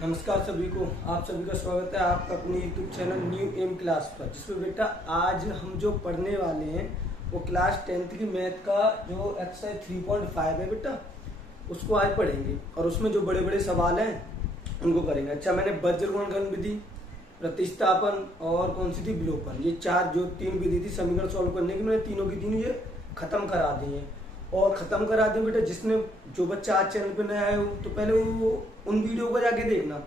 नमस्कार सभी को, आप सभी का स्वागत है आपका अपने YouTube channel new M class पर, जिसमें बेटा आज हम जो पढ़ने वाले हैं वो क्लास 10th की मैथ का जो एक्सरसाइज 3.5 है बेटा, उसको आज पढ़ेंगे। और उसमें जो बड़े बड़े सवाल हैं उनको करेंगे। अच्छा, मैंने वज्रकोण घन विधि, प्रतिस्थापन और कौन सी थी, विलोपन, ये चार जो तीन विधि थी समीकरण सॉल्व करने की, मैंने तीनों की तीनों ये खत्म करा दी है। और खत्म करा दी बेटा, जिसने जो बच्चा आज चैनल पे नया है तो पहले वो उन वीडियो को जाके देखना,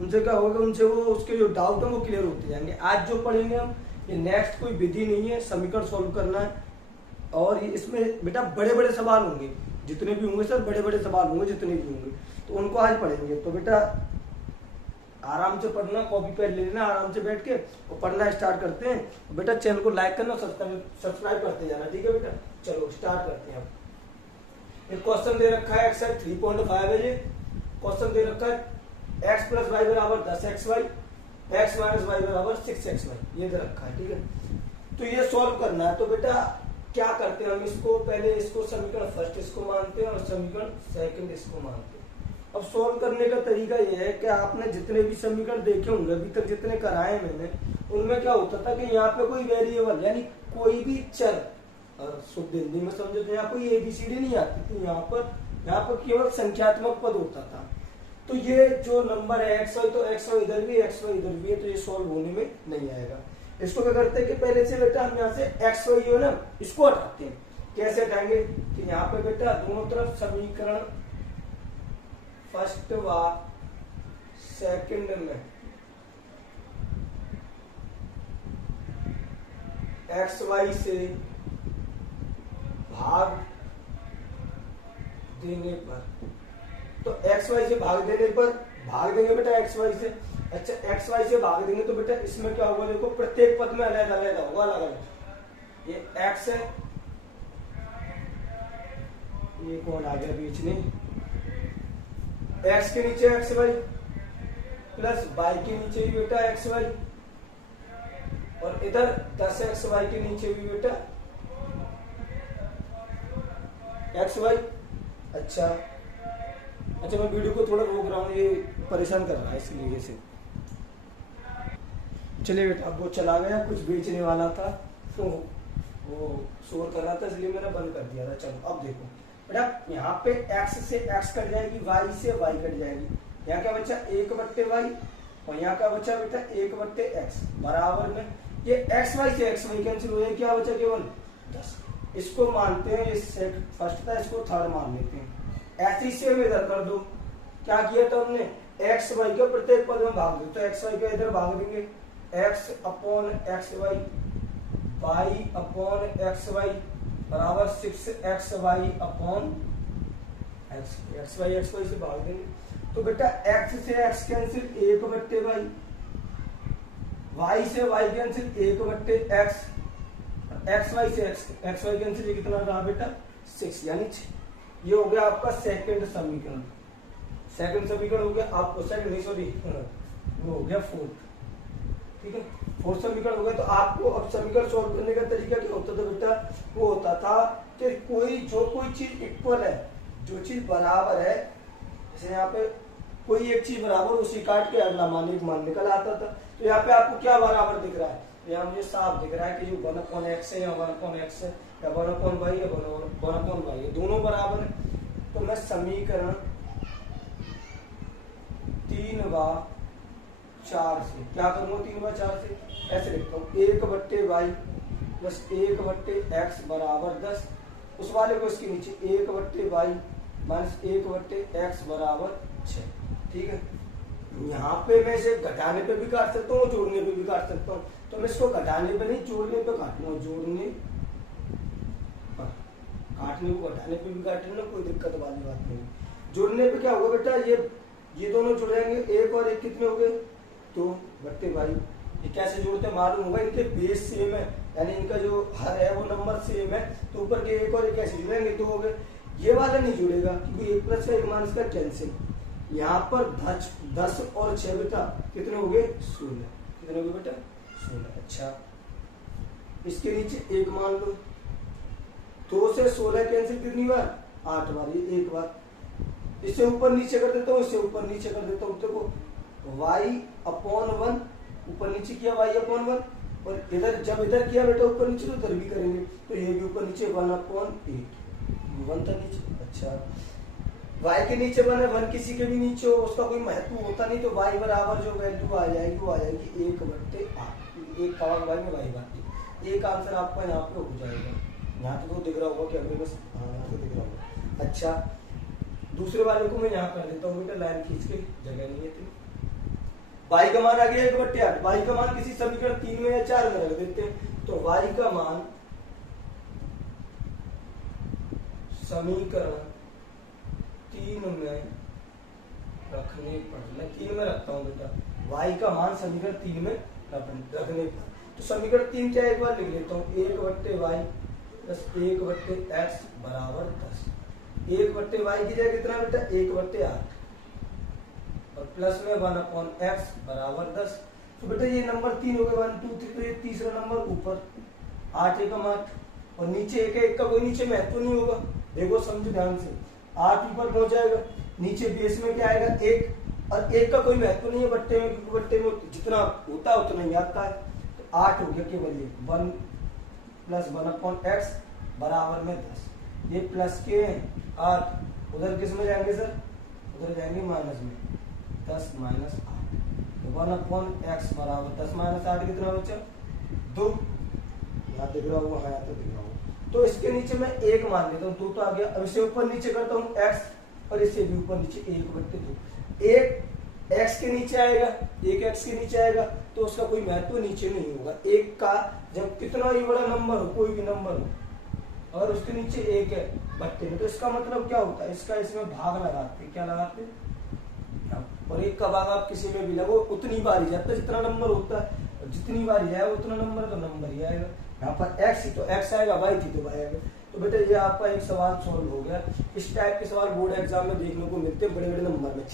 उनसे क्या होगा, उनसे वो उसके जो डाउट है वो क्लियर होते जाएंगे। आज जो पढ़ेंगे हम, ये नेक्स्ट कोई विधि नहीं है, समीकरण सॉल्व करना है। और ये इसमें बेटा बड़े बड़े सवाल होंगे, जितने भी होंगे सर, बड़े बड़े सवाल होंगे जितने भी होंगे, तो उनको आज पढ़ेंगे। तो बेटा आराम से पढ़ना, कॉपी पेन ले लेना, आराम से बैठ के और पढ़ना स्टार्ट करते हैं। बेटा चैनल को लाइक करना, सब्सक्राइब करते जाना, ठीक है बेटा। चलो स्टार्ट करते हैं। एक क्वेश्चन दे रखा है एक्सरसाइज 3.5 है। ये क्वेश्चन दे रखा है x प्लस वाई बराबर 10xy, x माइनस वाई बराबर 6xy, ये दे रखा है, ठीक है। तो ये सॉल्व करना है। तो बेटा क्या करते हैं हम, इसको पहले इसको समीकरण फर्स्ट इसको मानते हैं और समीकरण सेकंड इसको मानते हैं। अब सॉल्व करने का तरीका ये है कि आपने जितने भी समीकरण देखे होंगे अभी तक, जितने कराए मैंने, उनमें क्या होता था कि यहाँ पे कोई वेरिएबल यानी कोई भी चर, शुद्ध हिंदी में समझो तो यहाँ कोई एबीसीडी नहीं आती थी, यहाँ पर केवल संख्यात्मक पद होता था। तो ये जो नंबर है एक्स वाई, तो एक्स वाई इधर भी, एक्स वाई इधर भी है, तो ये सॉल्व होने में नहीं आएगा। इसको क्या करते हैं कि पहले से बेटा हम यहाँ से एक्स वाई जो है ना, इसको हटाते हैं। कैसे हटाएंगे कि यहाँ पे बेटा दोनों तरफ समीकरण फर्स्ट व सेकंड में एक्स वाई से भाग देने पर, तो एक्स वाई से भाग देने पर भाग देंगे बेटा एक्स वाई से। अच्छा, एक्स वाई से भाग देंगे तो बेटा इसमें क्या होगा, देखो प्रत्येक पद में अलग अलग होगा, अलग अलग। ये एक्स है, ये कौन आ गया बीच में, एक्स के नीचे एक्स वाई प्लस वाई के नीचे भी बेटा एक्स वाई, और इधर 10xy के नीचे भी बेटा एक्स वाई। अच्छा, मैं वीडियो को थोड़ा रोक रहा हूँ, ये परेशान कर रहा है इसलिए से। चलिए बेटा, अब वो चला गया, कुछ बेचने वाला था तो वो शोर कर रहा था, इसलिए मैंने बंद कर दिया था। चलो अब देखो बेटा, यहाँ पे x से x कट जाएगी, y से y कट जाएगी। यहाँ क्या बच्चा 1/y, और यहाँ का बच्चा बेटा 1/x बराबर में, ये x y से x y कैंसिल हो जाएगी, क्या बचा केवल 10। इसको मानते हैं, ये सेट फर्स्ट था, इसको थर्ड मान लेते हैं। ऐसे ही सेम इधर कर दो। क्या किया था हमने, एक्स वाई के प्रत्येक पद में भाग दो, तो एक्स वाई का इधर भाग देंगे, X upon X Y, Y upon X Y बराबर 6xy upon x, x Y से भाग देंगे। तो बेटा x से x कैंसिल 1/y, y से y cancel 1/x, X Y से एक्स वाई कैंसिल, ये कितना रहा बेटा 6, यानी 6। ये हो गया आपका सेकंड समीकरण। सेकंड समीकरण हो गया आपको, सेकंड नहीं सॉरी, वो हो गया फोर्थ, ठीक है। फोर्थ समीकरण हो गया। तो आपको अब समीकरण सॉल्व करने का तरीका क्या होता था बेटा, वो होता था कि कोई चीज इक्वल है, जो चीज बराबर है, जैसे यहाँ पे कोई एक चीज बराबर, उसी काट के अगला मान निकल आता था। तो यहाँ पे आपको क्या बराबर दिख रहा है, यहाँ मुझे साफ दिख रहा है कि जो 1/x है या 1/x है या 1/y या 1/y है, दोनों बराबर है। तो मैं समीकरण 3/4 से क्या करूंगा, 3/4 से ऐसे लिखता हूँ, 1/y प्लस 1/x बराबर 10। उस वाले को इसके नीचे 1/y माइनस 1/x बराबर 6, ठीक है। यहाँ पे मैं इसे घटाने पे भी काट सकता हूँ, जोड़ने पे भी काट सकता हूँ। तो मैं इसको घटाने पे नहीं, जोड़ने पे काटूंगा, जोड़ने पर, काटने को घटाने पे भी काटूंगा, कोई दिक्कत वाली बात नहीं। जोड़ने पे क्या होगा बेटा, ये दोनों जुड़ जाएंगे, एक और एक कितने हो गए 2/y। ये कैसे जोड़ते मालूम होगा, इनके बेस सेम है, यानी इनका जो हर है वो नंबर सेम है, तो ऊपर के एक और एक ऐसे जुड़ेंगे, 2 हो गए। ये वाला नहीं जुड़ेगा क्योंकि 1 प्लस का 1 माइनस का कैंसिल। यहाँ पर 10 और 6 बेटा कितने हो गए 16, कितने हो गए बेटा 16। अच्छा, इसके नीचे 1 मान लो, 2 से 16 कैंसिल कितनी बार 8 बार, ये 1 बार। इसे ऊपर नीचे कर देता हूँ, इसे ऊपर नीचे कर देता हूँ। देखो वाई अपॉन वन, ऊपर नीचे किया वाई अपॉन वन, और इधर जब इधर किया बेटा ऊपर नीचे तो उधर भी करेंगे, तो ये भी ऊपर नीचे 1/8 वन था नीचे। अच्छा y के नीचे वन है, वन किसी के भी नीचे हो उसका कोई महत्व होता नहीं, तो y बराबर जो वैल्यू आ जाएगी वो आ जाएगी 1/8, एक का y में y बाकी, एक आंसर आपका यहाँ पे हो जाएगा। यहाँ तो दिख रहा होगा कि अगले में, हाँ यहाँ तो दिख रहा होगा। अच्छा दूसरे वाले को मैं यहाँ कर देता हूँ बेटा, लाइन खींच के, जगह नहीं है तो y का मान आ गया 1/8, y का मान किसी समीकरण 3 में या 4 में रख देते हैं, तो y का मान समीकरण 3 में रखने पर, मैं 3 में रखता हूँ बेटा, y का मान समीकरण 3 में रखने पर, तो समीकरण 3 क्या एक बार लिख लेता हूँ, 1/y प्लस 1/x बराबर 10, 1/y की जगह कितना बेटा 1/8, और प्लस में 1/x बराबर 10, तो बेटा ये नंबर 3 हो गए, 1 2 3, तो ये तीसरा नंबर ऊपर 8 एकम 8, और नीचे एक का कोई नीचे महत्व नहीं होगा, देखो समझो ध्यान से, 8 ऊपर पहुंच जाएगा, नीचे बेस में क्या आएगा 1, और 1 का कोई महत्व नहीं है बट्टे में, क्योंकि बट्टे में जितना होता है उतना ही आता है, तो 8 हो गया केवल ये 1 प्लस 1/x बराबर में 10, ये प्लस के 8, उधर किस में जाएंगे सर, उधर जाएंगे माइनस में, 10 माइनस 8, तो 1/x बराबर 10 माइनस 8 कितना बचा 2, यहाँ दिख रहा होगा, हाँ यहाँ तो दिख रहा होगा, तो इसके नीचे मैं 1 मान लेता हूँ, 2 तो आ गया, अब इसे ऊपर नीचे करता हूँ x, और इसे भी ऊपर नीचे 1/2, एक x के नीचे आएगा, एक x के नीचे आएगा, तो उसका कोई महत्व नीचे नहीं होगा, एक का जब कितना ही बड़ा नंबर हो, कोई भी नंबर हो, और उसके नीचे 1 है बट्टे में, तो इसका मतलब क्या होता है, इसका इसमें भाग लगाते, क्या लगाते, और 1 का भाग आप किसी में भी लगो उतनी बार ही जाता है जितना नंबर होता है, और जितनी बार ही जाएगा उतना नंबर तो नंबर ही आएगा, यहाँ पर x ही तो x आएगा, y थी तो y आएगा, तो बेटा ये आपका एक सवाल सॉल्व हो गया। इस टाइप के सवाल बोर्ड एग्जाम में देखने को मिलते हैं, बड़े बड़े नंबर में,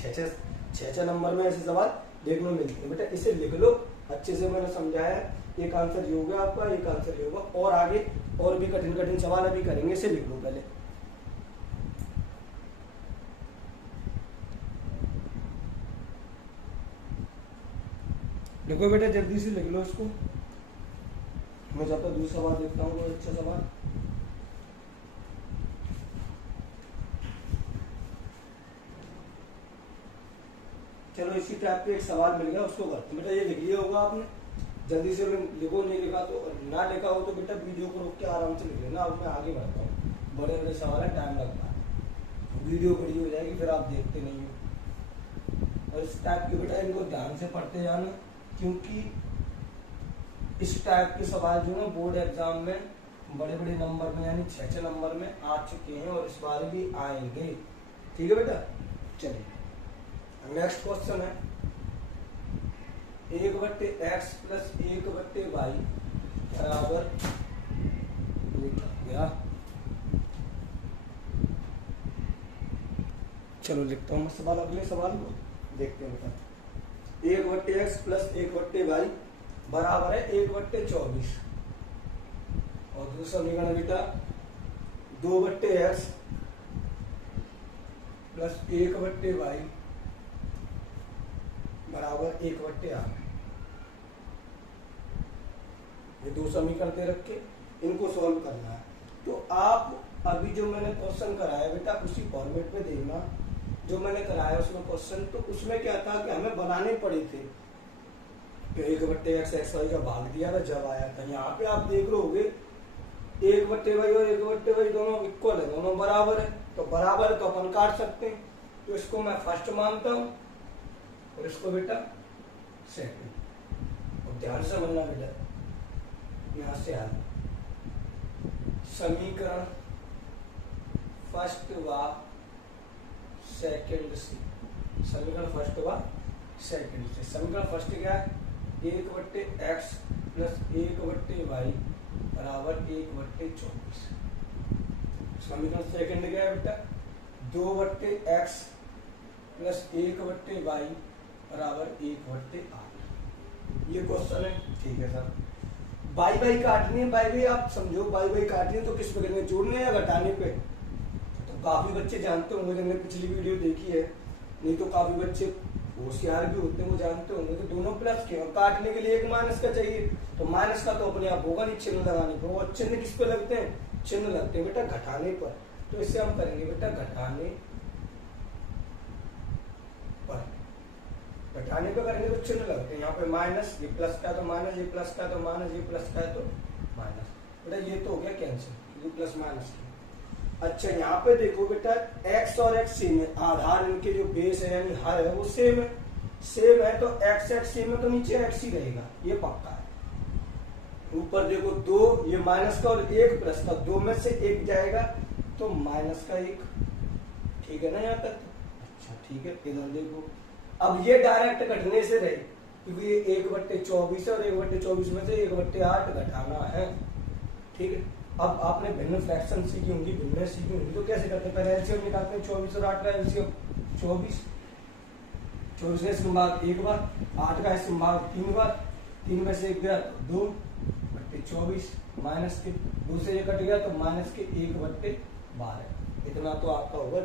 6 नंबर में ऐसे सवाल देखने को मिलते हैं, बेटा इसे लिख लो अच्छे से, मैंने समझाया है, एक आंसर ये होगा आपका, एक आंसर ये होगा, और आगे और भी कठिन कठिन सवाल अभी करेंगे, इसे लिख लो पहले। देखो बेटा जल्दी से लिख लो इसको, मैं जब तक दूसरा सवाल देखता हूँ, कोई अच्छा सवाल। चलो इसी टाइप के एक सवाल मिल गया, उसको करते बेटा, ये लिख लिया होगा आपने, जल्दी से लिखो, नहीं लिखा तो, ना लिखा हो तो बेटा वीडियो को रोक के आराम से लिख लेना। अब मैं आगे बढ़ता हूँ, बड़े बड़े सवाल है, टाइम लगता है, वीडियो बड़ी हो जाएगी फिर आप देखते नहीं हो, और इस टाइप के बेटा इनको ध्यान से पढ़ते जाना, क्योंकि इस टाइप के सवाल जो है बोर्ड एग्जाम में बड़े बड़े नंबर में, यानी 6 नंबर में आ चुके हैं, और इस बार भी आएंगे, ठीक है बेटा। चलिए नेक्स्ट क्वेश्चन है, 1/x प्लस 1/y बराबर गया, चलो लिखता हूँ सवाल, अगले सवाल को देखते हैं बेटा, 1/x प्लस 1/y बराबर है 1/24, और दूसरा समीकरण बेटा 2/x प्लस 1/y बराबर 1/8, ये दो समीकरण दे रखे, इनको सॉल्व करना है। तो आप अभी जो मैंने क्वेश्चन कराया बेटा उसी फॉर्मेट में देखना, जो मैंने कराया उसमें क्वेश्चन, तो उसमें क्या था कि हमें बनाने पड़े थे, 1/x xy का भाग दिया था जब आया था, यहाँ पे आप देख रहे 1/y और 1/y दोनों इक्वल है, दोनों बराबर है, तो बराबर तो अपन काट सकते हैं, तो इसको मैं फर्स्ट मानता हूँ और इसको बेटा सेकंड। और ध्यान से समझना बेटा, यहाँ से आ समीकरण फर्स्ट व सेकंड से, समीकरण फर्स्ट व सेकंड से, समीकरण फर्स्ट क्या है 1/x प्लस 1/y बराबर 1/24, समीकरण सेकंड क्या है बेटा 2/x प्लस 1/y बराबर 1/8, ये क्वेश्चन है, ठीक है सर। बाई बाई काटनी है, बाई बाई आप समझो, बाई बाई काटनी है तो किस पे करेंगे, जोड़ने या घटाने पे, तो काफी बच्चे जानते होंगे जिन्होंने पिछली वीडियो देखी है, नहीं तो काफी बच्चे होशियार भी होते हैं वो जानते होंगे कि दोनों प्लस के और काटने के लिए एक माइनस का चाहिए, तो माइनस का तो अपने आप होगा नहीं चिन्ह लगाने पर। वो चिन्ह किस पे लगते हैं, चिन्ह लगते हैं बेटा घटाने पर। तो इससे हम करेंगे बेटा घटाने पर, घटाने पर करेंगे तो चिन्ह लगते हैं। यहाँ पे माइनस, ये प्लस का तो माइनस, ये प्लस का तो माइनस, ये प्लस का है तो माइनस। बेटा ये तो हो गया कैंसिल, ये प्लस माइनस की। अच्छा यहाँ पे देखो बेटा x और x सेम है, आधार इनके जो बेस है यानी हर है वो सेम है, सेम है तो x सेम है तो नीचे x ही रहेगा, ये पक्का है। ऊपर देखो दो, ये माइनस का और एक प्लस का, दो में से एक जाएगा तो माइनस का एक, ठीक है ना यहाँ तक। अच्छा ठीक है, इधर देखो अब ये डायरेक्ट घटने से रहे क्योंकि ये 1/24 है और 1/24 में से 1/8 घटाना है, ठीक है। अब आपने भिन्न फ्रैक्शन सीखी होंगी, भिन्न सीखी होंगी, तो कैसे करते हैं, पहले एलसीएम निकालते हैं। 24 और 8 का एलसीएम 24, 24 का इसमें भाग एक बार, 8 का इसमें भाग 3 बार, 3 में से 1 गया 2/24 माइनस के 2 से ये कट गया तो माइनस के 1/12। इतना तो आपका होगा,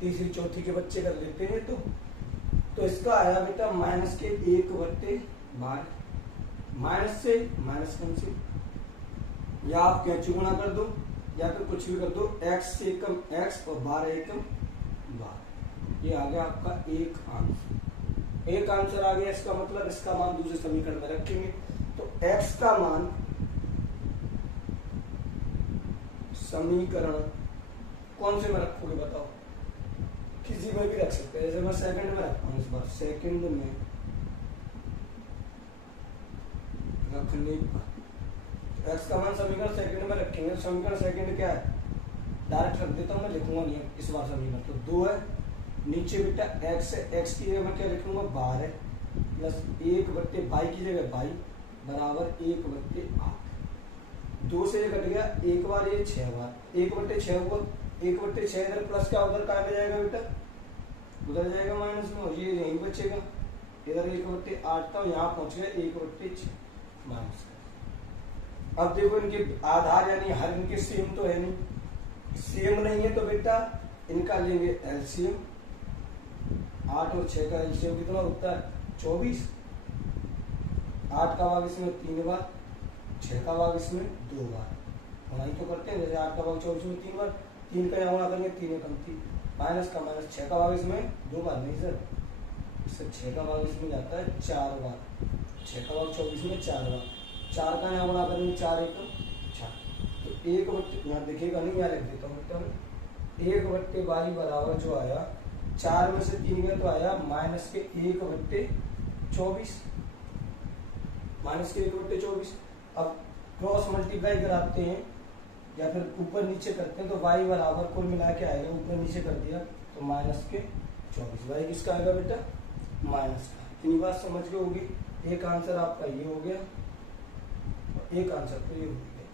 तीसरी चौथी के बच्चे कर लेते हैं। तो इसका आया बेटा माइनस के 1/12, माइनस से माइनस कम से, या आप कैंची गुणा कर दो या फिर कुछ भी कर दो, x से कम x और 12 एकम 12, ये आ गया आपका एक आंसर। एक आंसर आ गया, इसका मतलब इसका मान दूसरे समीकरण में रखेंगे। तो x का मान समीकरण कौन से में रखोगे बताओ, किसी में भी रख सकते हैं, जैसे मैं सेकंड में रखता हूँ, इस बार सेकंड में रखने पर x का मान समीकरण सेकंड में रखेंगे। समीकरण सेकंड क्या है, डायरेक्ट रख देता हूँ, मैं लिखूंगा नहीं इस बार समीकरण। तो 2 है, नीचे बेटा x है, x की जगह मैं क्या लिखूंगा 12 प्लस 1/22 की जगह 22 बराबर 1/8। 2 से ये कट गया, एक बार ये 6 बार, 1/6 हुआ, 1/6 इधर प्लस का उधर कहाँ ले जाएगा बेटा, उधर जाएगा माइनस में, और ये यहीं बचेगा। इधर 1/8 था, यहाँ पहुंच गया 1/6 माइनस। अब देखो इनके आधार यानी हर इनके सेम तो है नहीं, सेम नहीं है तो बेटा इनका लेंगे एलसीएम। 8 और 6 का एलसीएम कितना होता है 24, 8 का भाग इसमें 3 बार, 6 का भाग इसमें 2 बार, वही तो करते हैं। जैसे 8 का भाग 24 में 3 बार, 3 का यहाँ गुणा करेंगे 3 कम 3, माइनस का माइनस, 6 का भाग इसमें 2 बार, नहीं सर इससे 6 का भाग इसमें जाता है 4 बार, 6 का भाग 24 में 4 बार, 4 का यहाँ बना करेंगे 4 एकम 4, तो 1/, यहाँ दिखेगा नहीं, यहाँ लिख देता हूँ बेटा, 1/22 बराबर जो आया 4 में से 3 गया तो आया माइनस के 1/24, माइनस के 1/24। अब क्रॉस मल्टीप्लाई कराते हैं या फिर ऊपर नीचे करते हैं तो y बराबर कुल मिला के आएगा, ऊपर नीचे कर दिया तो माइनस के 24, y किसका आएगा बेटा माइनस का। इतनी बात समझ गए होगी। एक आंसर आपका ये हो गया, एक आंसर तो ये हो गया,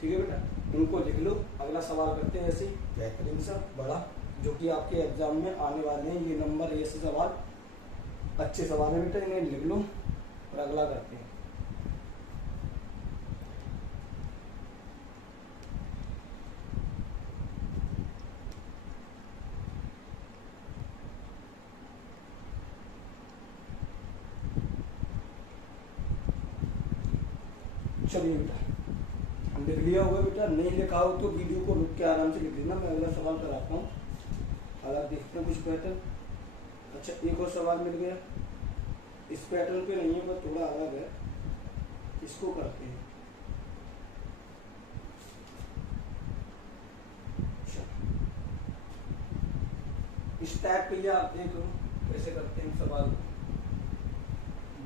ठीक है बेटा। इनको लिख लो, अगला सवाल करते हैं ऐसे बेहतरीन सा बड़ा जो कि आपके एग्जाम में आने वाले हैं। ये नंबर ऐसे सवाल अच्छे सवाल है बेटा, इन्हें लिख लो और अगला करते हैं। चलिए बेटा हम लिख लिया होगा बेटा, नहीं लिखा हो तो वीडियो को रुक के आराम से लिख लेना, मैं अगला सवाल कराता हूँ। अगर देखते हैं कुछ पैटर्न। अच्छा एक और सवाल मिल गया, इस पैटर्न पे नहीं है बस थोड़ा अलग है, इसको करते हैं। इस टाइप के लिए आप देख लो कैसे करते हैं सवाल।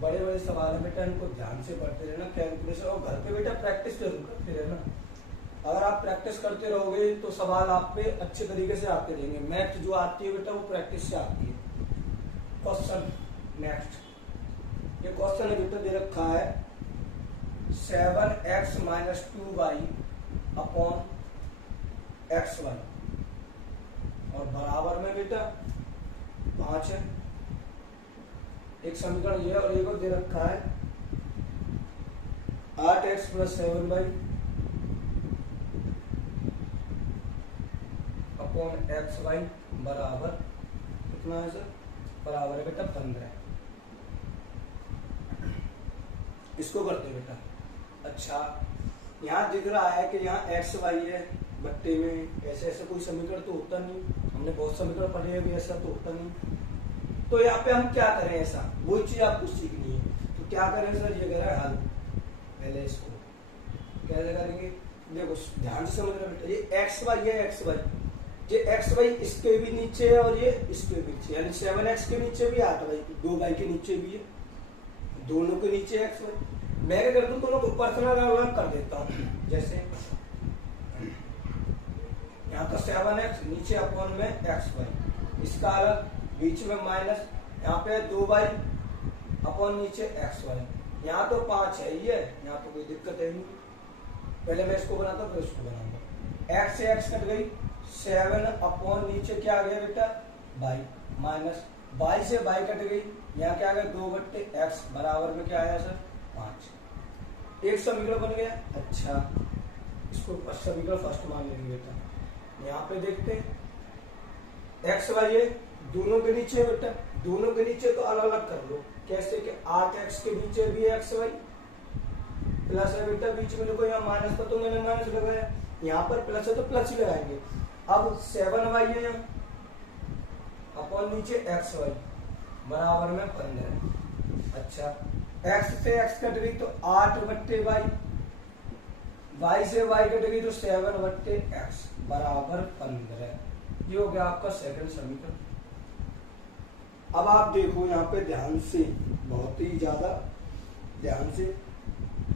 बड़े बड़े सवाल है बेटा, इनको ध्यान से पढ़ते रहना, कैलकुलेशन, और घर पे बेटा प्रैक्टिस जरूर करते रहना। अगर आप प्रैक्टिस करते रहोगे तो सवाल आप पे अच्छे तरीके से आते रहेंगे। मैथ जो आती है बेटा वो प्रैक्टिस से आती है। क्वेश्चन नेक्स्ट, ये क्वेश्चन है बेटा दे रखा है 7x - 2y अपॉन xy और बराबर में बेटा 5 है। एक समीकरण ये और एक और दे रखा है 8x + 7y अपॉन xy बराबर कितना है सर बराबर है बेटा 15। इसको करते हैं बेटा। अच्छा, यहाँ दिख रहा है कि यहाँ एक्स वाई है बट्टे में, ऐसे ऐसे कोई समीकरण तो होता नहीं, हमने बहुत समीकरण पढ़े हैं भी, ऐसा तो होता नहीं। तो यहाँ पे हम क्या करें, ऐसा वही चीज आपको सीखनी है। तो क्या करें सर, ये कह रहा है हल, पहले इसको कैसे करेंगे, देखो ध्यान से समझना बेटा। ये एक्स वाई है, एक्स वाई, ये एक्स वाई इसके भी नीचे है और ये इसके भी नीचे, यानी 7x के नीचे भी 8y, 2y के नीचे भी है, दोनों के नीचे एक्स वाई। मैं क्या करता हूँ, दोनों को पर्सनल अलग कर देता हूँ। जैसे यहाँ तो 7x नीचे अपॉन में एक्स वाई, इसका अलग, बीच में माइनस, यहाँ पे 2y अपॉन नीचे एक्स वाई, यहाँ तो 5 है ये, यहाँ तो कोई दिक्कत है नहीं। पहले मैं इसको बनाता हूँ फिर इसको बनाऊंगा। एक्स से एक्स कट गई, 7 अपॉन नीचे क्या आ गया बेटा y, माइनस y से y कट गई, यहाँ क्या आ गया 2/x बराबर में क्या आया सर 5। एक समीकरण बन गया। अच्छा, इसको समीकरण फर्स्ट मान लेंगे बेटा। यहाँ पे देखते हैं एक्स वाई है, दोनों के नीचे बेटा, दोनों के नीचे तो अलग अलग कर लो। कैसे कि 8x के नीचे भी है एक्स वाई, प्लस है बेटा बीच में, देखो यहाँ माइनस पर तो मैंने माइनस लगाया, यहाँ पर प्लस है तो प्लस ही लगाएंगे। अब 7y है यहाँ अपॉन नीचे एक्स वाई बराबर में 15। अच्छा, x से x कट गई तो 8/y, y से y कट गई तो 7/x बराबर 15। ये हो गया आपका सेकंड समीकरण। अब आप देखो यहाँ पे ध्यान से, बहुत ही ज्यादा ध्यान से,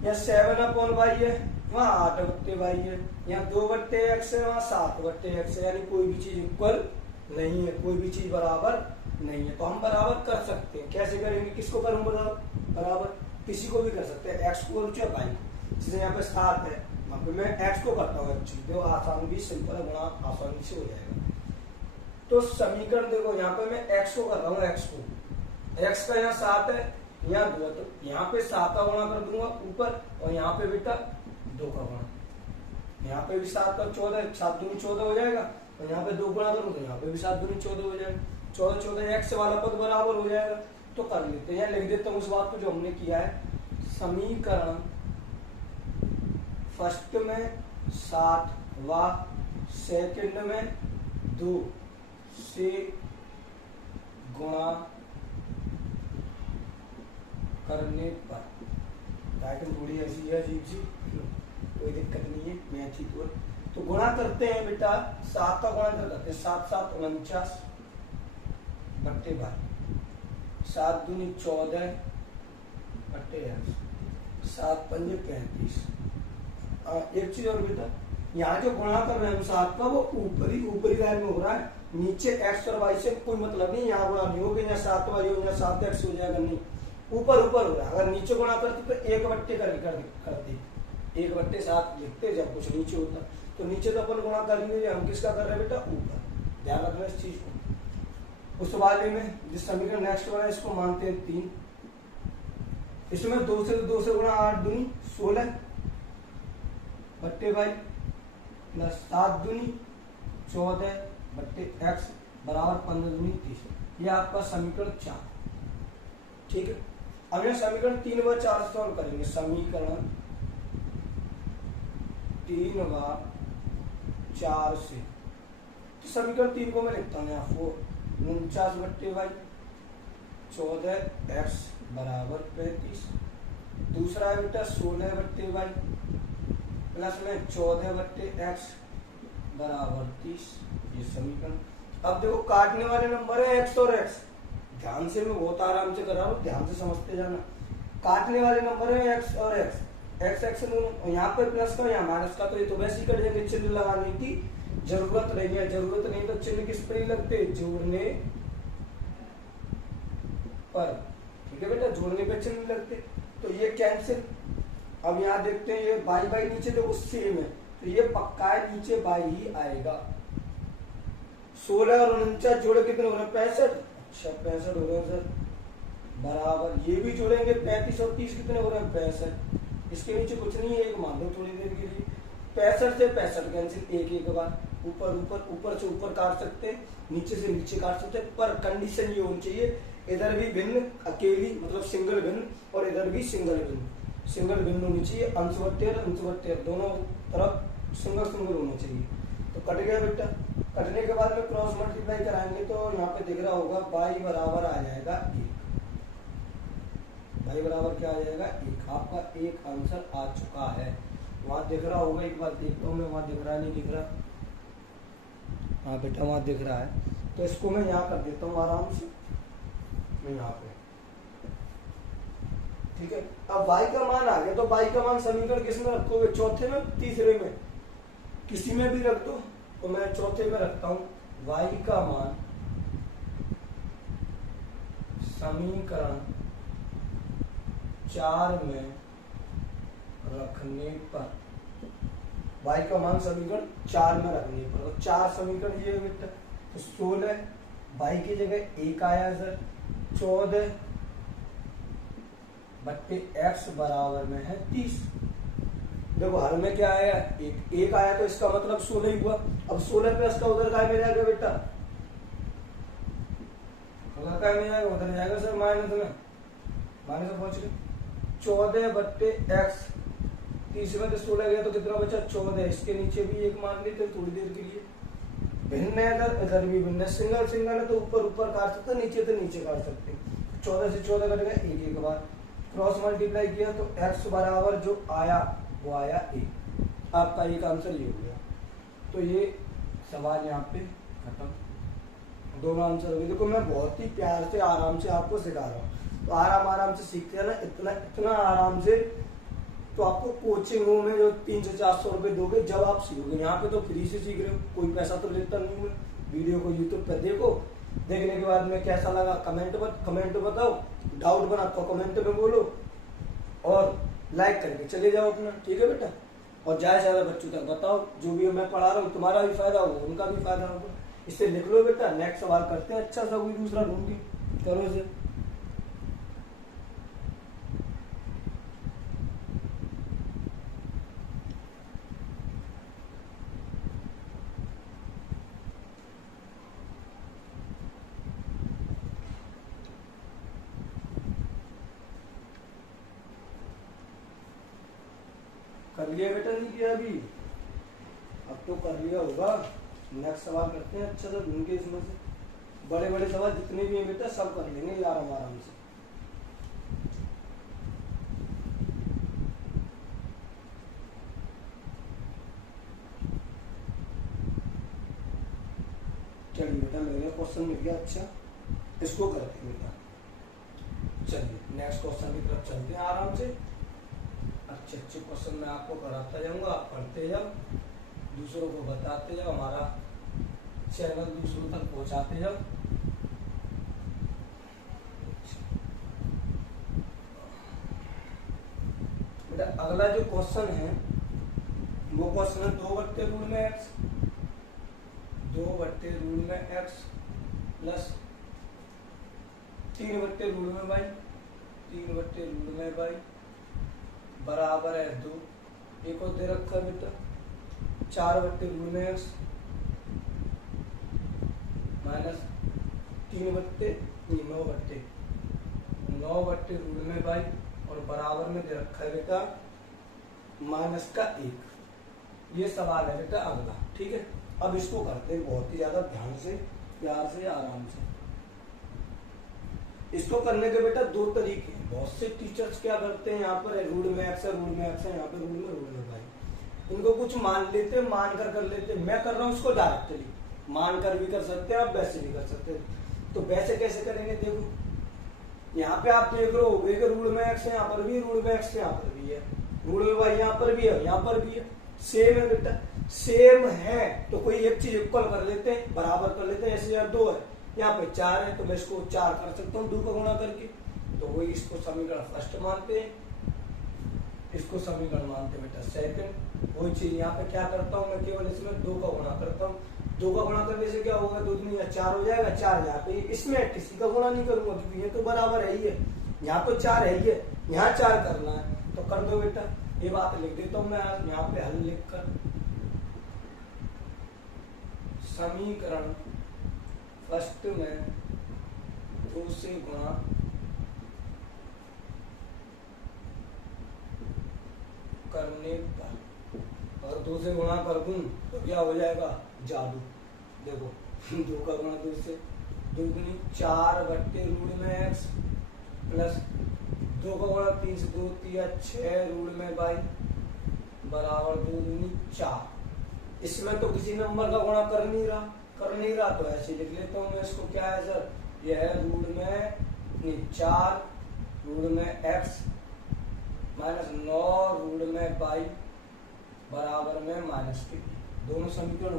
यहाँ 7/y है, वहाँ 8/y है, यहाँ 2/x है, वहाँ 7/x है, यानी कोई भी चीज इक्वल नहीं है, कोई भी चीज बराबर नहीं है। तो हम बराबर कर सकते हैं। कैसे करेंगे, किसको करूँ बराबर, किसी को भी कर सकते हैं, एक्स को चाहे वाई को। जैसे यहाँ पे 7 है, वहाँ पे मैं एक्स को करता हूँ, एक्चुअली देखो आसान भी, सिंपल है, बड़ा आसानी से हो जाएगा। तो समीकरण देखो, यहाँ पे मैं एक्स को कर रहा हूँ, एक्स को, एक्स का यहाँ 7 है, यहाँ 2, तो यहाँ पे 7 का गुणा कर दूंगा ऊपर, और यहाँ पे बेटा 2 का गुणा, यहाँ पे भी 7 का 14, 7 दूनी 14 हो जाएगा, और यहाँ पे 2 गुणा करूँ तो यहाँ पे भी 7 दूनी 14 हो जाएगा, 14 एक्स वाला पद बराबर हो जाएगा। तो कर लेते हैं, लिख देता हूँ उस बात को जो हमने किया है। समीकरण फर्स्ट में 7 व सेकंड में 2 से गुणा करने पर, पैटर्न थोड़ी ऐसी है अजीब सी, कोई दिक्कत नहीं है, मैथ ही तो गुणा करते हैं बेटा। 7 का गुणा करते हैं, 7 7 49 बट्टे 7 दूनी 14 बट्टे 7 पंजे 35। एक चीज और बेटा, यहाँ जो गुणा कर रहे हैं हम 7 का, वो ऊपरी लाइन में हो रहा है, नीचे एक्स और वाई से कोई मतलब नहीं, यहाँ गुणा नहीं होगा, यहाँ 7y हो, यहाँ 7x हो जाएगा, नहीं, ऊपर हो रहा है। अगर नीचे गुणा करते तो 1/7 लिखते जब कुछ नीचे होता, तो नीचे तो अपन गुणा करेंगे, हम किसका कर रहे हैं बेटा ऊपर, ध्यान रखना इस चीज को। उस वाले में जिस समीकरण नेक्स्ट वाला है, इसको मानते हैं 3, इसमें 2 से गुणा 8 दूनी 16 बट्टे y प्लस 7 दूनी 14 बट्टे x बराबर 15 दूनी 30। ये आपका समीकरण 4, ठीक है। अब यह समीकरण 3 व 4 सॉल्व करेंगे। समीकरण 3 व 4 से, तो समीकरण 3 को मैं लिखता हूँ यहाँ 49 बट्टे y 14x बराबर 35। दूसरा है बेटा 16 बट्टे y प्लस में 14 बट्टे x बराबर 30। ये समीकरण। अब देखो काटने वाले नंबर है x और x, ध्यान से, मैं बहुत आराम से कर रहा हूँ, ध्यान से समझते जाना। काटने वाले नंबर है x और x यहाँ पे प्लस का, यहाँ माइनस का, तो ये तो वैसे ही कर देंगे, चिन्ह लगाने की जरूरत नहीं है। जरूरत नहीं तो चिन्ह किस पर ही लगते, जोड़ने पर, ठीक है बेटा, जोड़ने पे चिन्ह लगते, तो ये कैंसिल। अब यहाँ देखते हैं, ये बाई नीचे देखो सेम है, तो ये पक्का है, नीचे बाई ही आएगा। 16 और 49 जोड़े कितने हो रहे हैं 65। अच्छा 65 हो रहे हैं सर, बराबर ये भी जोड़ेंगे 35 और 30 कितने हो रहे हैं 65। इसके नीचे कुछ नहीं है, एक मान लो थोड़ी देर के लिए, 65 से 65 कैंसिल, एक बार ऊपर ऊपर ऊपर से ऊपर काट सकते हैं, नीचे से नीचे काट सकते हैं, पर कंडीशन ये होनी चाहिए इधर भी भिन्न अकेली मतलब सिंगल भिन्न और इधर भी सिंगल भिन्न होनी चाहिए। अंश/अंश दोनों तरफ सिंगल होना चाहिए। तो कट गया बेटा। कटने के बाद में क्रॉस मल्टीप्लाई कराएंगे तो यहाँ पे दिख रहा होगा y बराबर आ जाएगा 1। y बराबर क्या आ जाएगा 1। आपका एक आंसर आ चुका है। वहां दिख रहा होगा, एक बार देखता हूँ मैं, वहां दिख रहा नहीं दिख रहा, हाँ बेटा वहां दिख रहा है। तो इसको मैं यहाँ कर देता हूँ आराम से, मैं यहाँ पे, ठीक है। अब y का मान आ गया, तो y का मान समीकरण किस में रखोगे? चौथे में, तीसरे में, किसी में भी रख दो। तो मैं चौथे में रखता हूँ। y का मान समीकरण 4 में रखने पर, y का मान समीकरण 4 में रखने पर, और 4 समीकरण ये बेटा, तो 16 y की जगह 1 आया सर, 14 बट्टे x बराबर में है 30। देखो हर में क्या आया? एक आया, तो इसका मतलब 16 ही हुआ। अब 16 पे इसका उधर काय में जाएगा बेटा? उधर काय में जाएगा? उधर जाएगा सर माइनस में, माइनस में पहुंच गए। 14 बट्टे x, 30 में तो 16 गया तो कितना बचा? 14। इसके नीचे भी एक मान लेते थोड़ी देर के लिए। भिन्न है इधर भी भिन्न है, सिंगल है तो ऊपर ऊपर काट सकते, नीचे तो नीचे काट सकते। 14 से 14 कट गया, एक बार क्रॉस मल्टीप्लाई किया तो x बराबर जो आया वो आया 1। आपका एक आंसर ये हो गया। तो ये सवाल यहाँ पे खत्म, दोनों आंसर हो गए। देखो मैं बहुत ही प्यार से आराम से आपको सिखा रहा हूँ, तो आराम से सीखते हैं ना, इतना आराम से। तो आपको कोचिंग में जो 300 से 400 रुपए दोगे जब आप सीखोगे। यहाँ पे तो फ्री से सीख रहे हो, कोई पैसा तो लेता नहीं हूँ। वीडियो को यूट्यूब पे देखो, देखने के बाद में कैसा लगा कमेंट बताओ, डाउट बना तो कमेंट में बोलो, और लाइक करके चले जाओ अपना, ठीक है बेटा। और ज्यादा से ज्यादा बच्चों तक बताओ, जो भी मैं पढ़ा रहा हूँ तुम्हारा भी फायदा होगा, उनका भी फायदा होगा। इससे लिख लो बेटा। नेक्स्ट सवाल करते हैं, अच्छा सा कोई दूसरा ढूंढ के करो इसे। कर लिया बेटा? नहीं किया अभी? अब तो कर लिया होगा। नेक्स्ट सवाल करते हैं, अच्छा सा ढूंढ के इसमें से। बड़े बड़े सवाल जितने भी हैं बेटा सब कर लेंगे आराम से। चलिए बेटा, मेरे क्वेश्चन मिल गया। अच्छा इसको करते हैं बेटा। चलिए नेक्स्ट क्वेश्चन की तरफ चलते हैं आराम से। अच्छे क्वेश्चन मैं आपको कराता जाऊंगा, आप पढ़ते जाओ, दूसरों को बताते जाओ, हमारा चैनल दूसरों तक पहुंचाते जाओ। बेटा अगला जो क्वेश्चन है वो क्वेश्चन है 2/रूट में x, 2/रूट में x प्लस 3/रूट में y, 3/रूट में y बराबर है 2। एक और दे रखा है बेटा 4/रूट में x माइनस 9/रूट में y, और बराबर में दे रखा है बेटा माइनस का 1। ये सवाल है बेटा अगला, ठीक है। अब इसको करते हैं बहुत ही ज्यादा ध्यान से, प्यार से, आराम से। इसको करने के बेटा दो तरीके हैं। बहुत से टीचर्स क्या करते हैं, यहाँ पर रूट में x है, रूट में x है, यहाँ पे रूट में y। इनको कुछ मान लेते हैं, मान कर लेते हैं। मैं कर रहा हूँ इसको डायरेक्टली, मान कर भी कर सकते हैं, आप वैसे भी कर सकते हैं। तो वैसे कैसे करेंगे? देखो यहाँ पे आप देख रहे हो रूट में x है, यहाँ पर भी रूट में x, यहाँ पर भी है रूट में y, यहाँ पर भी है, यहाँ पर भी है। सेम है बेटा, सेम है तो कोई एक चीज इक्वल कर लेते हैं, बराबर कर लेते हैं। जैसे यहाँ 2 है, यहाँ पे 4 है, तो मैं इसको 4 कर सकता हूँ 2 का गुणा करके। तो वही इसको समीकरण फर्स्ट मानते हैं, इसको समीकरण मानते हैं बेटा सेकंड। वही चीज यहाँ पे क्या करता हूँ मैं, केवल इसमें 2 का गुणा करता हूँ। 2 का गुणा करने से क्या होगा, 2 दूनी 4 हो जाएगा। 4 यहाँ पे, इसमें किसी का गुणा नहीं करूंगा क्योंकि ये तो बराबर है ही है। यहाँ तो 4 है ही है, यहाँ 4 करना है तो कर दो बेटा। ये बात लिख देता हूँ मैं यहाँ पे हल लिख कर। समीकरण फर्स्ट में 2 से गुणा करने पर, और 2 से गुणा कर दूं तो क्या हो जाएगा, जादू। देखो 2 का गुणा 2 से, 2 दूनी 4 बट्टे रूट में x प्लस 2 का गुणा 3 से, 2 3 6 रूट में y बराबर 2 दूनी 4। इसमें तो किसी नंबर का गुणा कर नहीं रहा तो ऐसे लिख लेता हूँ मैं इसको। क्या है सर, यह है रूट में 4 रूट में x माइनस 9 रूट में y बराबर में माइनस 3। दोनों समीकरण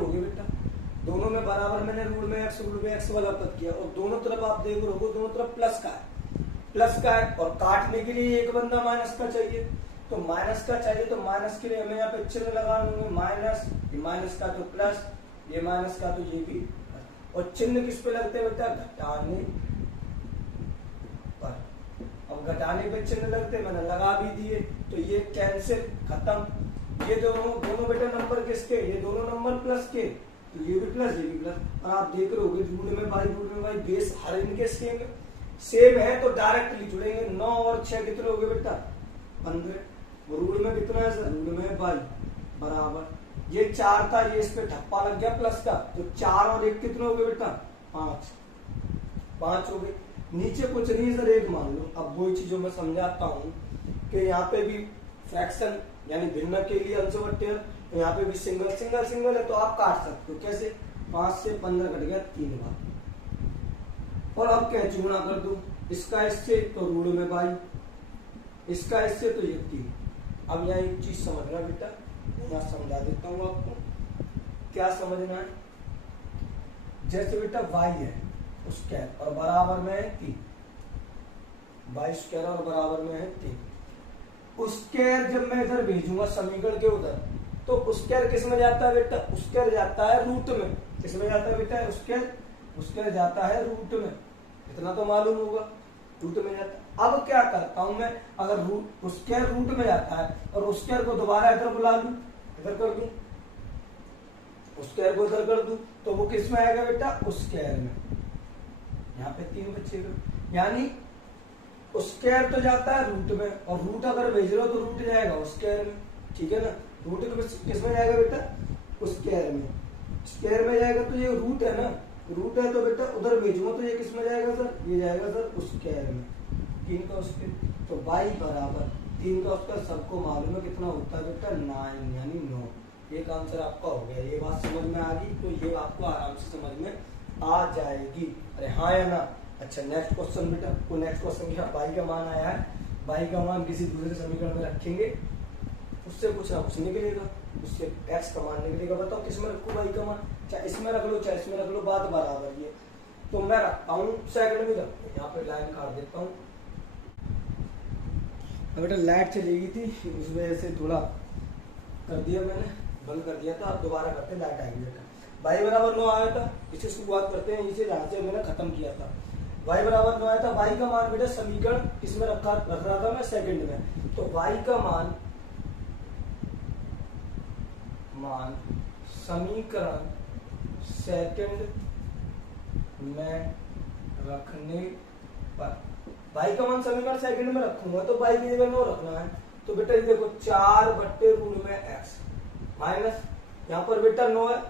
हो गए बेटा। दोनों में बराबर मैंने रूट में x वाला पद किया, और दोनों तरफ आप देख रहे हो, दोनों तरफ प्लस का है, और काटने के लिए एक बंदा माइनस का चाहिए, तो माइनस का चाहिए, तो माइनस के लिए हमें यहाँ पे चिन्ह लगा लूंगे माइनस, ये माइनस का तो प्लस, ये माइनस का तो ये भी, और चिन्ह किस पे लगते हैं बेटा, घटाने पर। अब घटाने पे चिन्ह लगते मैंने लगा भी दिए, तो ये कैंसिल, खत्म। ये दोनों बेटा नंबर किसके, ये दोनों नंबर प्लस के, तो ये भी प्लस, ये भी प्लस। और आप देख रहे होगे रूट में बाई बेस हर इनके सेम है, तो डायरेक्टली जुड़ेंगे। 9 और 6 कितने हो गए बेटा, 15। रूट में कितना है सर, रूट में बाई बराबर, ये 4 था, ये इस पे ठप्पा लग गया प्लस का, तो 4 और 1 कितने हो गए बेटा, 5 हो गए। नीचे कुछ नहीं है सर, 1 मान लो। अब वही चीजों में समझाता हूँ कि यहाँ पे भी फ्रैक्शन यानी भिन्न के लिए अंशवट्टेर, तो यहाँ पे भी सिंगल है, तो आप काट सकते हो। कैसे, 5 से 15 कट गया 3 बार, और अब कैंची गुणा कर दो, इसका इससे तो रूट में बाई, इसका इससे तो ये 3। अब यहाँ एक चीज समझना बेटा, यहाँ समझा देता हूँ आपको क्या समझना है। जैसे बेटा y है स्क्वायर और बराबर में है 3, y स्क्वायर और बराबर में है 3। स्क्वायर जब मैं इधर भेजूंगा समीकरण के उधर, तो स्क्वायर किस में जाता है बेटा, स्क्वायर जाता है रूट में। किस में जाता है बेटा, स्क्वायर जाता है रूट में, इतना तो मालूम होगा, रूट में जाता है। अब क्या करता हूं मैं, अगर स्क्वायर रूट में जाता है और स्क्वायर को दोबारा इधर बुला लूं, इधर कर दूं, स्क्वायर को इधर कर दूं, तो वो किस में आएगा बेटा, स्क्वायर में। यहाँ पे 3 बचेगा, यानी स्क्वायर तो जाता है रूट में, और रूट अगर भेज रहे हो तो रूट जाएगा स्क्वायर में, ठीक है ना। रूट किस में जाएगा बेटा, स्क्वायर में। स्क्वायर में जाएगा तो ये रूट है ना, रूट है तो बेटा उधर भेजूंगा तो ये किस में जाएगा सर, ये जाएगा सर स्क्वायर में। 3 का स्क्वायर, तो y बराबर 3 का स्क्वायर सबको मालूम है कितना होता है बेटा, 9 यानी 9। एक आंसर आपका हो गया। ये बात समझ में आ गई तो ये आपको आराम से समझ में आ जाएगी। अरे हाँ या ना। अच्छा नेक्स्ट क्वेश्चन बेटा, वो नेक्स्ट क्वेश्चन क्या, y का मान आया है, y का मान किसी दूसरे समीकरण में रखेंगे, उससे कुछ ना कुछ निकलेगा, उससे x का मान निकलेगा। बताओ किसमें रखूं y का मान, चाहे इसमें रख लो चाहे इसमें रख लो, बात बराबर ही है। तो मैं रखता हूँ सेकंड में, रखता हूँ यहाँ पे लाइन काट देता हूँ। बेटा लाइट चलेगी थी, उस वजह से थोड़ा कर दिया मैंने, बंद कर दिया था। अब दोबारा करते, लाइट आएगी बेटा। y बराबर 9 आया था, इससे शुरुआत करते हैं, इसे जहाँ से मैंने खत्म किया था। y बराबर 9 आया था, y का मान बेटा समीकरण किसमें रख रहा था मैं, सेकंड में। तो y का मान समीकरण सेकंड में रखने पर, y का मान समीकरण सेकंड में रखूंगा तो y की जगह 9 रखना है। तो बेटा ये देखो 4 बट्टे रूट में x माइनस, यहाँ पर बेटा 9 है,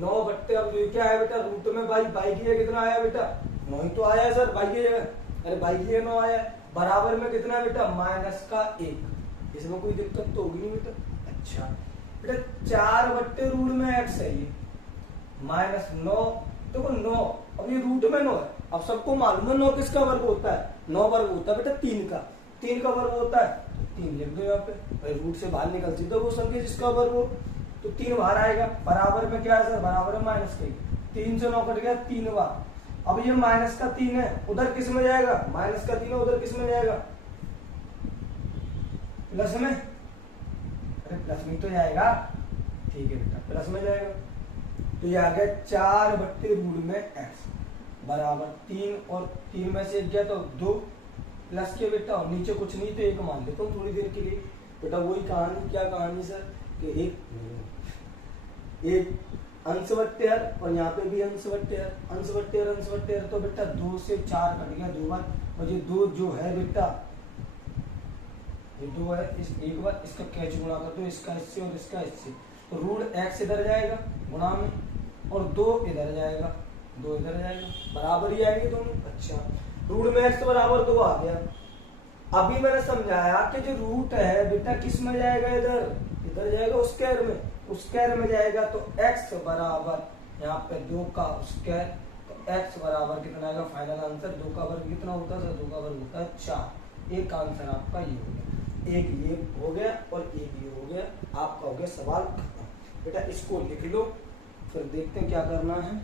9 बट्टे, अब ये क्या है बेटा रूट में y की जगह कितना आया बेटा, 9 ही तो आया है सर y की जगह, अरे y की जगह 9 आया है। बराबर में कितना है बेटा, माइनस का 1, इसमें कोई दिक्कत तो होगी नहीं बेटा। अच्छा बेटा 4 बट्टे रूट में x है, ये माइनस 9, देखो 9, अब ये रूट में 9 है। अब सबको मालूम है 9 किसका वर्ग होता है, 9 वर्ग होता है बेटा 3 का वर्ग होता है, तो 3 लिख दो यहाँ पे। भाई रूट से बाहर निकलती तो वो संख्या जिसका वर्ग हो, तो 3 बाहर आएगा। बराबर में क्या है सर, बराबर में माइनस का, 3 से 9 कट गया 3 बार। अब ये माइनस का 3 है, उधर किस में जाएगा, माइनस का 3 है उधर किस में जाएगा, प्लस में। अरे प्लस में तो जाएगा, ठीक है बेटा प्लस में जाएगा। तो ये आ गया 4 बट्टे रूट में x बराबर 3, और 3 में से 1 गया तो 2 प्लस के बेटा, और नीचे कुछ नहीं तो 1 मान लेता हूँ थोड़ी देर के लिए बेटा। वही कहानी, क्या कहानी सर, कि एक अंश बट्टे r और यहाँ पे भी अंश बट्टे r, तो बेटा 2 से 4 कट गया 2 बार, और ये 2 जो है बेटा ये 2 है, इस एक बार इसका कैच गुणा कर दो, इसका इससे और इसका इससे, तो रूट x इधर जाएगा गुणा में, और 2 इधर जाएगा, 2 इधर जाएगा, बराबर ही आएंगे दोनों। अच्छा, रूट में x बराबर 2 आ गया। अभी मैंने समझाया कि जो रूट है बेटा किस में जाएगा, इधर जाएगा स्क्वायर में, स्क्वायर में जाएगा, तो x बराबर यहाँ पे 2 का स्क्वायर, तो x बराबर कितना आएगा, फाइनल आंसर 2 का वर्ग कितना होता है, 2 का वर्ग होता है 4। एक आंसर आपका ये हो गया, एक ये हो गया और एक ये हो गया, आपका हो गया सवाल खत्म। बेटा इसको लिख लो, फिर देखते हैं क्या करना है।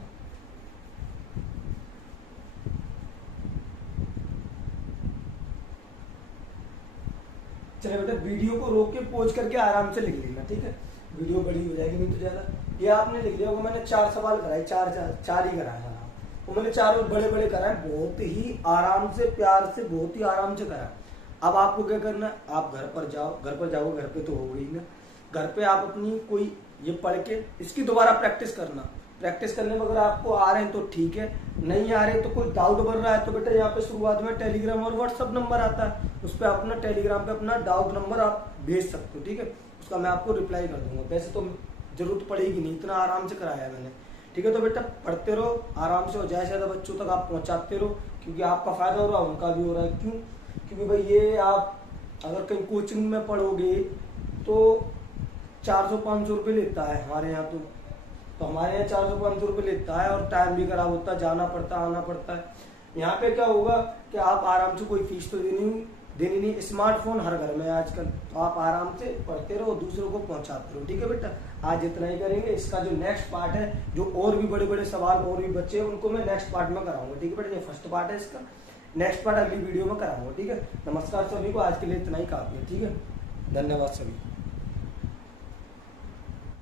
चलिए बेटा वीडियो को रोक के पॉज करके आराम से लिख लेना, ठीक है, वीडियो बड़ी हो जाएगी नहीं तो ज्यादा। ये आपने लिख लिया होगा, मैंने 4 सवाल कराए, चार ही कराए हैं, वो मैंने 4 बड़े बड़े कराए, बहुत ही आराम से प्यार से बहुत ही आराम से कराया। अब आपको क्या करना है, आप घर पर जाओ, घर पे तो हो गई ना, घर पे आप अपनी कोई ये पढ़ के इसकी दोबारा प्रैक्टिस करना। प्रैक्टिस करने में अगर आपको आ रहे हैं तो ठीक है, नहीं आ रहे तो कोई डाउट बन रहा है तो बेटा यहाँ पे शुरुआत में टेलीग्राम और व्हाट्सअप नंबर आता है, उस पर अपना टेलीग्राम पे अपना डाउट नंबर आप भेज सकते हो, ठीक है, उसका मैं आपको रिप्लाई कर दूंगा। वैसे तो जरूरत पड़ेगी नहीं, इतना आराम से कराया है मैंने, ठीक है। तो बेटा पढ़ते रहो आराम से, और ज्यादा से ज्यादा बच्चों तक आप पहुंचाते रहो, क्योंकि आपका फायदा हो रहा है, उनका भी हो रहा है। क्यों? क्योंकि भाई ये आप अगर कहीं कोचिंग में पढ़ोगे तो 400-500 रुपये लेता है हमारे यहाँ, तो हमारे यहाँ 400-500 रुपये लेता है, और टाइम भी खराब होता है, जाना पड़ता है, आना पड़ता है। यहाँ पे क्या होगा कि आप आराम से, कोई फीस तो देनी नहीं, स्मार्टफोन हर घर में है आजकल, तो आप आराम से पढ़ते रहो, दूसरों को पहुंचाते रहो, ठीक है बेटा। आज इतना ही करेंगे, इसका जो नेक्स्ट पार्ट है, जो और भी बड़े बड़े सवाल और भी बच्चे हैं उनको मैं नेक्स्ट पार्ट में कराऊंगा, ठीक है बेटा। ये फर्स्ट पार्ट है, इसका नेक्स्ट पार्ट अगली वीडियो में कराऊंगा, ठीक है। नमस्कार सभी को, आज के लिए इतना ही काफी है, ठीक है, धन्यवाद सभी।